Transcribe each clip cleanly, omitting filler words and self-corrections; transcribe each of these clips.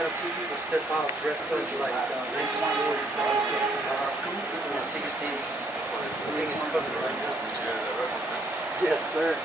gotta see people step out dressed up like 1940s, in the 60s. Everything is covered right now. Yes, sir.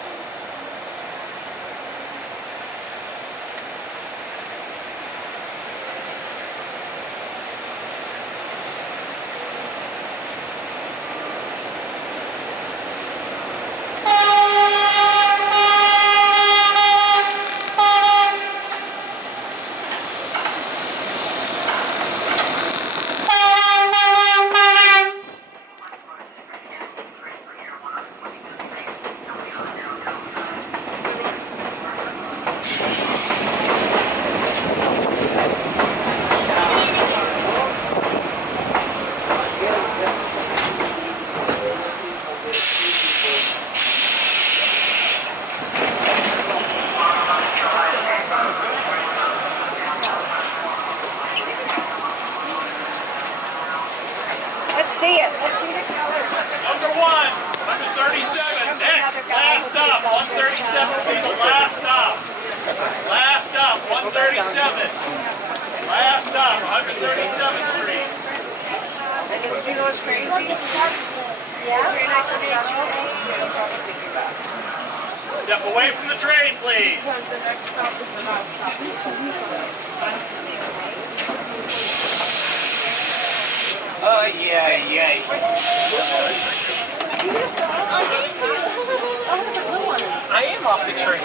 Let's see it. Let's see the colors. Number 1, number 37. Next, last stop, 137, please. Last stop. Last stop, 137. Last stop, 137th Street. Do you know what's crazy? Yeah. Train Step away from the train, please. Because the next stop is the last stop. Oh, yeah, yeah. I am off the train.